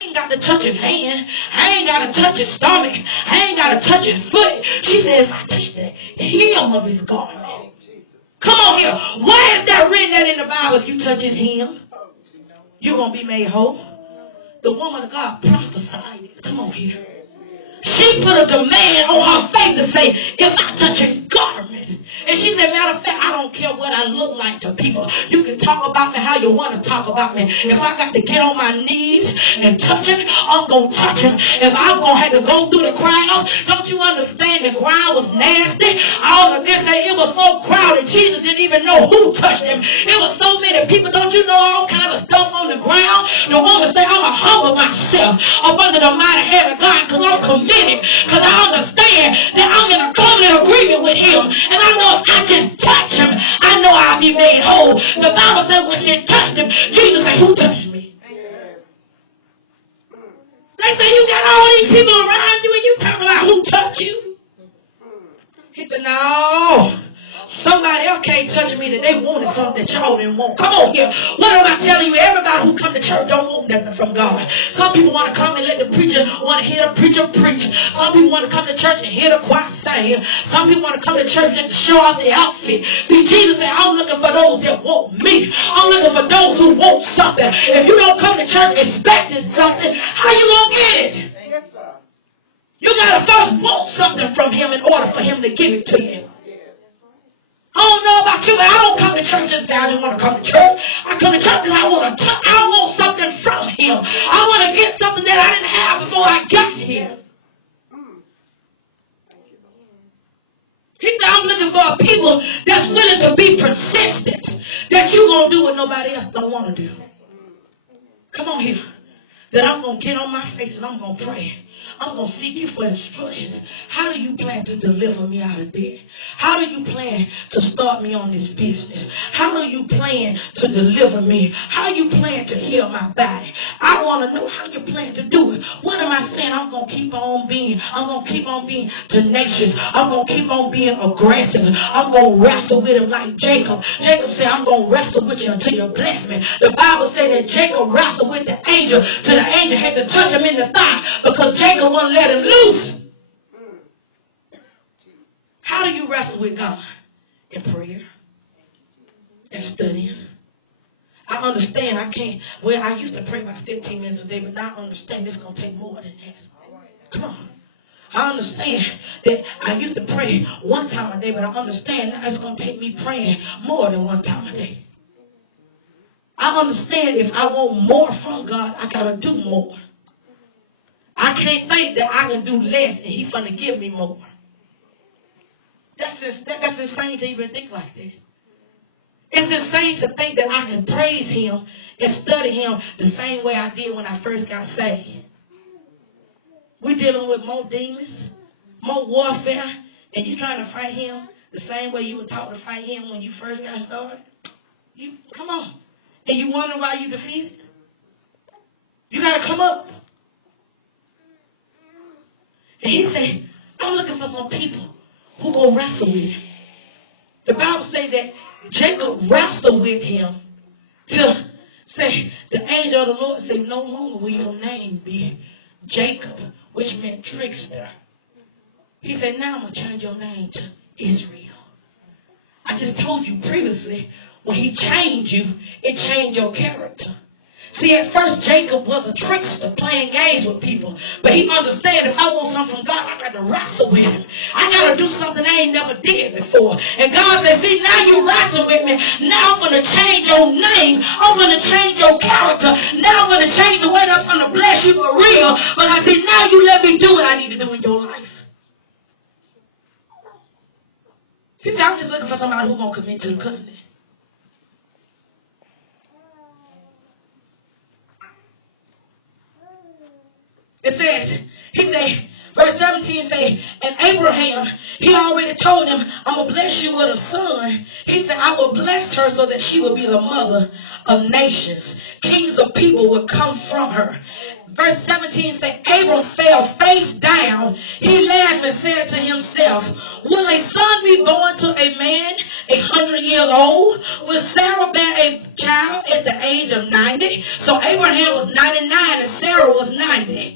ain't got to touch his hand. I ain't got to touch his stomach. I ain't got to touch his foot. She said, if I touch the hem of his garment. Come on here. Why is that written that in the Bible? If you touch his hem, you're going to be made whole. The woman of God prophesied it. Come on here. She put a demand on her faith to say, if I touch his garment. And she said, matter of fact, I don't care what I look like to people. You can talk about me how you want to talk about me. If I got to get on my knees and touch him, I'm going to touch him. If I'm going to have to go through the crowd, don't you understand the crowd was nasty? All of this, it was so crowded. Jesus didn't even know who touched him. It was so many people. Don't you know all kind of stuff on the ground? The woman said, I'm going to humble myself up under the mighty hand of God because I'm committed. Because I understand that I'm in a covenant agreement with him. And I know if I just touch him, I know I'll be made whole. The Bible said when she touched him, Jesus said, who touched me? They say you got all these people around you and you talking about who touched you. He said, no. Somebody else can't touch me that they wanted something that y'all didn't want. Come on here. What am I telling you? Everybody who come to church don't want nothing from God. Some people want to come and let the preacher, want to hear the preacher preach. Some people want to come to church and hear the choir sing. Some people want to come to church and show off their outfit. See, Jesus said, I'm looking for those that want me. I'm looking for those who want something. If you don't come to church expecting something, how you going to get it? You got to first want something from him in order for him to give it to you. I don't know about you, but I don't come to church and say I just want to come to church. I come to church because I want something from him. I want to get something that I didn't have before I got here. He said, I'm looking for a people that's willing to be persistent. That you're going to do what nobody else don't want to do. Come on here. That I'm going to get on my face and I'm going to pray. I'm going to seek you for instructions. How do you plan to deliver me out of debt? How do you plan to start me on this business? How do you plan to deliver me? How you plan to heal my body? I want to know how you plan to do it. What am I saying? I'm going to keep on being tenacious. I'm going to keep on being aggressive. I'm going to wrestle with him like Jacob. Jacob said, I'm going to wrestle with you until you bless me. The Bible said that Jacob wrestled with the angel till the angel had to touch him in the thigh because Jacob wouldn't let him loose. How do you wrestle with God? In prayer and studying. I understand I used to pray about 15 minutes a day, but now I understand it's going to take more than that. Come on. I understand that I used to pray one time a day, but I understand now it's going to take me praying more than one time a day. I understand if I want more from God, I got to do more. I can't think that I can do less and he's going to give me more. That's insane to even think like that. It's insane to think that I can praise him and study him the same way I did when I first got saved. We're dealing with more demons, more warfare, and you trying to fight him the same way you were taught to fight him when you first got started. Come on. And you wonder why you defeated? You got to come up. And he said, I'm looking for some people who going to wrestle with him. The Bible says that Jacob wrestled with him to say, the angel of the Lord said, no longer will your name be Jacob, which meant trickster. He said, now I'm going to change your name to Israel. I just told you previously, when he changed you, it changed your character. See, at first Jacob was a trickster playing games with people. But he understands if I want something from God, I got to wrestle with him. I got to do something I ain't never did before. And God said, see, now you wrestle with me. Now I'm going to change your name. I'm going to change your character. Now I'm going to change the way that I'm going to bless you for real. But I said, now you let me do what I need to do in your life. See, I'm just looking for somebody who's going to commit to the covenant. It says, he said, verse 17, 17 say, and Abraham, he already told him, I'm going to bless you with a son. He said, I will bless her so that she will be the mother of nations. Kings of people would come from her. Verse 17 say, Abram fell face down. He laughed and said to himself, will a son be born to a man 100 years old? Will Sarah bear a child at the age of 90? So Abraham was 99 and Sarah was 90.